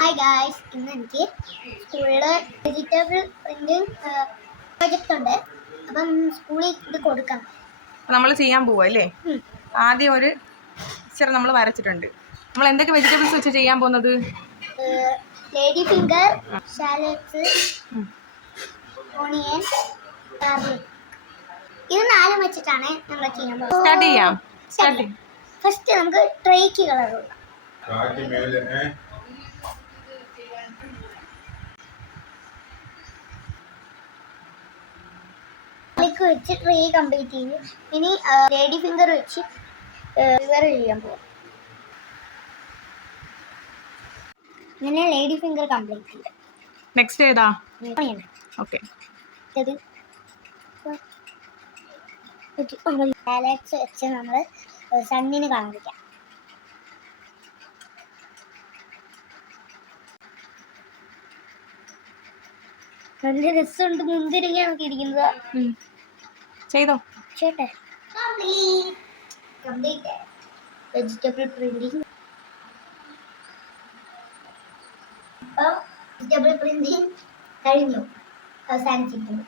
Hi guys ഇന്ന് എനിക്ക് സ്കൂളിൽ വെജിറ്റബിൾ പ്രിന്റിംഗ് പ്രൊജക്റ്റ് ഉണ്ട്. അപ്പം സ്കൂളിൽ ഇത് കൊടുക്കാം. നമ്മൾ ചെയ്യാൻ പോവാ അല്ലേ? ആദ്യം ഒരു പിക്ചർ നമ്മൾ വരച്ചിട്ടുണ്ട്. നമ്മൾ എന്തൊക്കെ വെജിറ്റബിൾസ് വെച്ച് ചെയ്യാൻ പോകുന്നത്? Lady finger shallots. Onion garlic ഇത് നാലും വെച്ചിട്ടാണ് നമ്മൾ ചെയ്യാൻ പോകുന്നത്. സ്റ്റാർട്ട് ചെയ്യാം. സ്റ്റാർട്ട് ചെയ്യാം. ഫസ്റ്റ് നമുക്ക് ട്രേക്ക് കളർ കൊടുക്കാം. മേലെ വെച്ച് ട്രീ കംപ്ലീറ്റ് ചെയ്തു ഇനി ലേഡി ഫിംഗർ വെച്ച് ഫിംഗർ ചെയ്യാൻ പോകും ഇങ്ങനെ ലേഡി ഫിംഗർ കംപ്ലീറ്റ് ചെയ്തു നെക്സ്റ്റ് ഏതാ? ഓക്കെ സാലഡ്സ് വെച്ച് നമ്മൾ സണ്ണിന് കാണിക്കാം നല്ല രസമുണ്ട് മുന്തിരിങ്ങാണ് ഇരിക്കുന്നത്. ചെയ്തോ. വെജിറ്റബിൾ പ്രിന്റിംഗ് വെജിറ്റബിൾ പ്രിന്റിംഗ് കഴിഞ്ഞു. അവസാനിച്ചിട്ടുണ്ട്